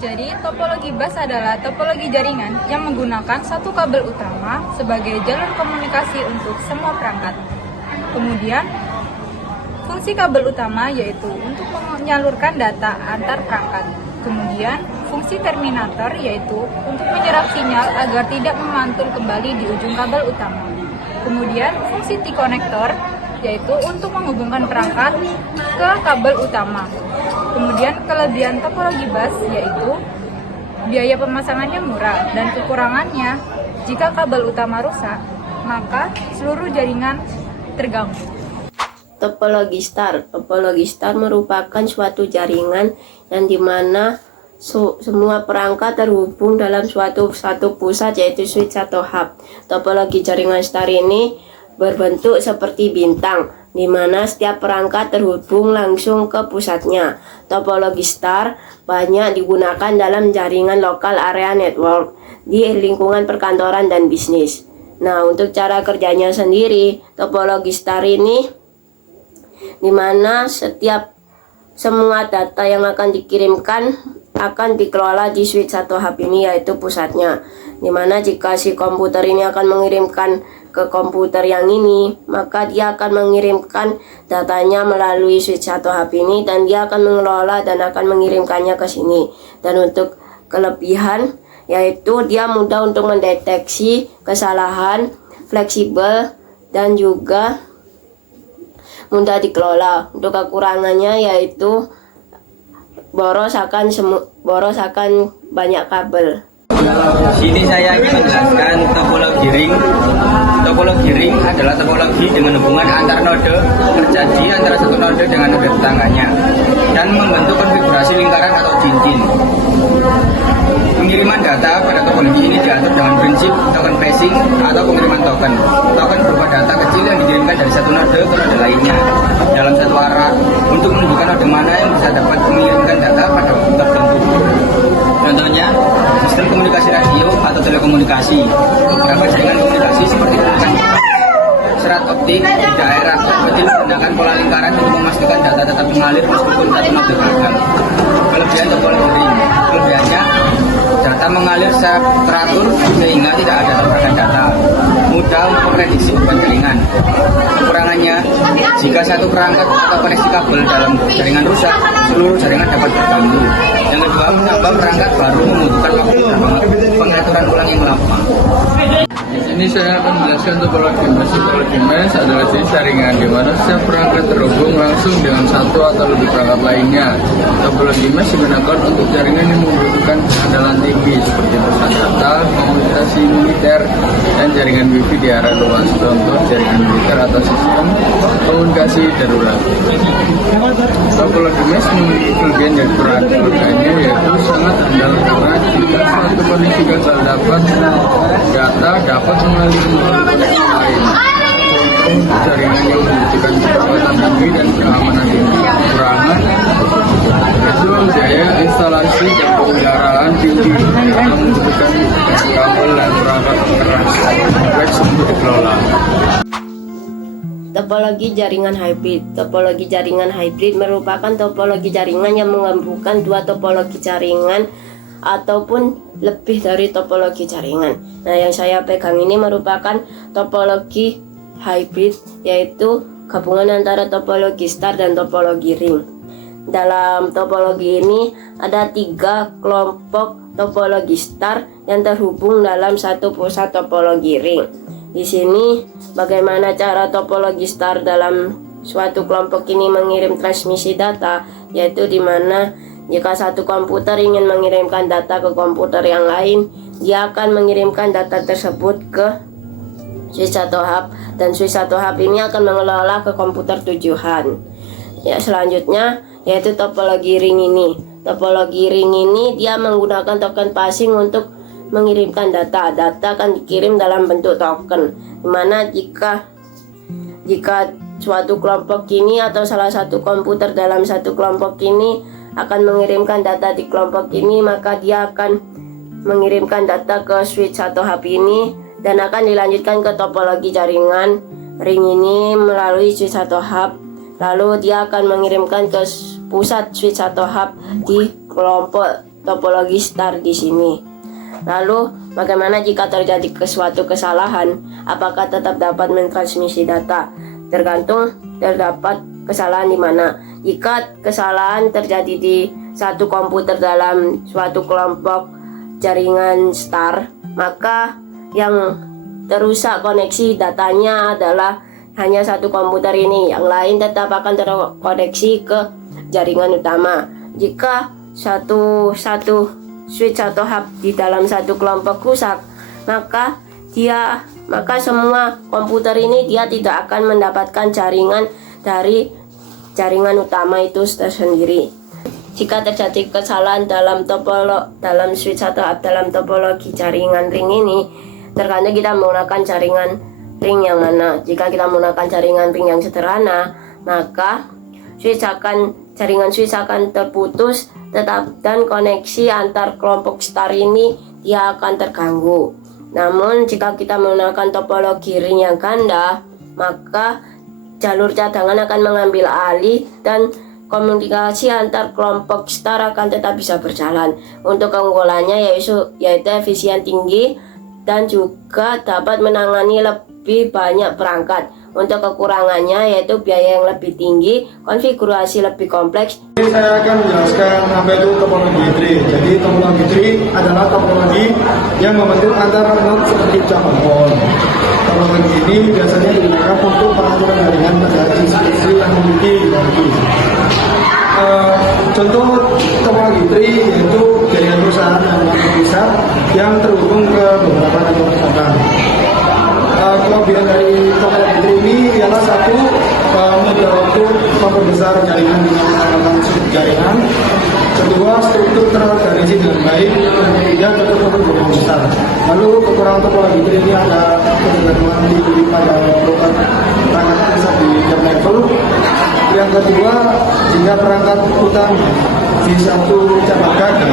Jadi, topologi bus adalah topologi jaringan yang menggunakan satu kabel utama sebagai jalur komunikasi untuk semua perangkat. Kemudian, fungsi kabel utama yaitu untuk menyalurkan data antar perangkat. Kemudian, fungsi terminator yaitu untuk menyerap sinyal agar tidak memantul kembali di ujung kabel utama. Kemudian, fungsi T-konektor yaitu untuk menghubungkan perangkat ke kabel utama. Kemudian kelebihan topologi bus yaitu biaya pemasangannya murah dan kekurangannya jika kabel utama rusak, maka seluruh jaringan terganggu. Topologi star. Topologi star merupakan suatu jaringan yang dimana semua perangkat terhubung dalam satu pusat yaitu switch atau hub. Topologi jaringan star ini berbentuk seperti bintang, di mana setiap perangkat terhubung langsung ke pusatnya. Topologi star banyak digunakan dalam jaringan lokal area network di lingkungan perkantoran dan bisnis. Nah, untuk cara kerjanya sendiri, topologi star ini di mana semua data yang akan dikirimkan akan dikelola di switch atau hub ini yaitu pusatnya. Dimana jika si komputer ini akan mengirimkan ke komputer yang ini, maka dia akan mengirimkan datanya melalui switch atau hub ini dan dia akan mengelola dan akan mengirimkannya ke sini. Dan untuk kelebihan yaitu dia mudah untuk mendeteksi kesalahan, fleksibel dan juga mudah dikelola. Untuk kekurangannya yaitu boros akan banyak kabel. Sini saya ingin menjelaskan topologi ring. Topologi ring adalah topologi dengan hubungan antar node terjadi antara satu node dengan node tetangganya dan membentuk konfigurasi lingkaran atau cincin. Pengiriman data pada topologi ini diatur dengan prinsip token phasing atau pengiriman token. Token berupa data kecil yang dikirimkan dari satu node ke node lainnya dalam satu arah untuk menunjukkan node mana yang bisa dapat mengirimkan data pada waktu tertentu. Contohnya, sistem komunikasi radio atau telekomunikasi. Beberapa jaringan komunikasi seperti menggunakan serat optik di daerah terpencil menggunakan pola lingkaran untuk memastikan data tetap mengalir meskipun satu node gagal. Kelebihan topologi ring. Kelebihannya, data mengalir secara teratur sehingga tidak ada tabrakan data. Mudah untuk memprediksi beban jaringan. Kekurangannya, jika satu perangkat atau koneksi kabel dalam jaringan rusak, seluruh jaringan dapat terganggu. Yang kedua, menambah perangkat baru membutuhkan waktu pengaturan ulang yang lama. Di sini saya akan menjelaskan topologi mesh. Topologi mesh adalah jenis jaringan di mana setiap perangkat terhubung langsung dengan satu atau lebih perangkat lainnya. Topologi mesh digunakan untuk jaringan yang membutuhkan keandalan tinggi seperti pesan data, komunikasi militer, dan jaringan wifi di area luas. Contoh jaringan militer atau sistem komunikasi darurat. Topologi mesh memiliki kelebihan dan kekurangan. Kelebihannya yaitu sangat andal karena jika suatu kondisi gagal data dapat mengalir melalui koneksi lain. Jaringan yang membutuhkan kecepatan tinggi dan keamanan tinggi. Kekurangan yaitu biaya instalasi dan pemeliharaan tinggi yang membutuhkan kabel dan perangkat keras kompleks untuk dikelola. Topologi jaringan hybrid. Topologi jaringan hybrid merupakan topologi jaringan yang menggabungkan dua topologi jaringan ataupun lebih dari topologi jaringan. Nah, yang saya pegang ini merupakan topologi hybrid, yaitu gabungan antara topologi star dan topologi ring. Dalam topologi ini ada 3 kelompok topologi star yang terhubung dalam satu pusat topologi ring. Di sini bagaimana cara topologi star dalam suatu kelompok ini mengirim transmisi data, yaitu di mana jika satu komputer ingin mengirimkan data ke komputer yang lain, dia akan mengirimkan data tersebut ke switch atau hub, dan switch atau hub ini akan mengelola ke komputer tujuan. Ya, selanjutnya yaitu topologi ring ini. Topologi ring ini dia menggunakan token passing untuk mengirimkan data. Data akan dikirim dalam bentuk token, dimana jika suatu kelompok ini atau salah satu komputer dalam satu kelompok ini akan mengirimkan data di kelompok ini, maka dia akan mengirimkan data ke switch atau hub ini dan akan dilanjutkan ke topologi jaringan ring ini melalui switch atau hub. Lalu dia akan mengirimkan ke pusat switch atau hub di kelompok topologi star di sini. Lalu, bagaimana jika terjadi suatu kesalahan? Apakah tetap dapat mentransmisi data? Tergantung terdapat kesalahan di mana. Jika kesalahan terjadi di satu komputer dalam suatu kelompok jaringan star, maka yang terusak koneksi datanya adalah hanya satu komputer ini. Yang lain tetap akan terkoneksi ke jaringan utama. Jika satu switch atau hub di dalam satu kelompok rusak, maka semua komputer ini dia tidak akan mendapatkan jaringan dari jaringan utama itu tersendiri. Jika terjadi kesalahan dalam switch atau hub dalam topologi jaringan ring ini, tergantung kita menggunakan jaringan ring yang mana. Jika kita menggunakan jaringan ring yang sederhana, maka jaringan switch akan terputus dan koneksi antar kelompok star ini dia akan terganggu. Namun jika kita menggunakan topologi ring yang ganda, maka jalur cadangan akan mengambil alih dan komunikasi antar kelompok star akan tetap bisa berjalan. Untuk keunggulannya yaitu efisien tinggi dan juga dapat menangani lebih banyak perangkat. Untuk kekurangannya yaitu biaya yang lebih tinggi, konfigurasi lebih kompleks. Ini saya akan menjelaskan apa itu topologi tree. Jadi topologi tree adalah topologi yang membentuk antara node seperti cabang pohon. Topologi ini biasanya digunakan untuk pengaturan jaringan pada sisi yang memiliki hierarki. Contoh topologi tree yaitu jaringan perusahaan yang besar yang terhubung ke beberapa network cabang. Kelebihan dari topologi tree ini ialah satu, mudah untuk memperbesar jaringan dengan menggunakan jaringan. Kedua, struktur terorganisasi dengan baik. Dan ketiga, tetap jaringan besar. Lalu kekurangan topologi tree ini ada ketergantungan tinggi pada beberapa perangkat besar di jam level. Yang kedua, jika perangkat utama di satu cabang gagal,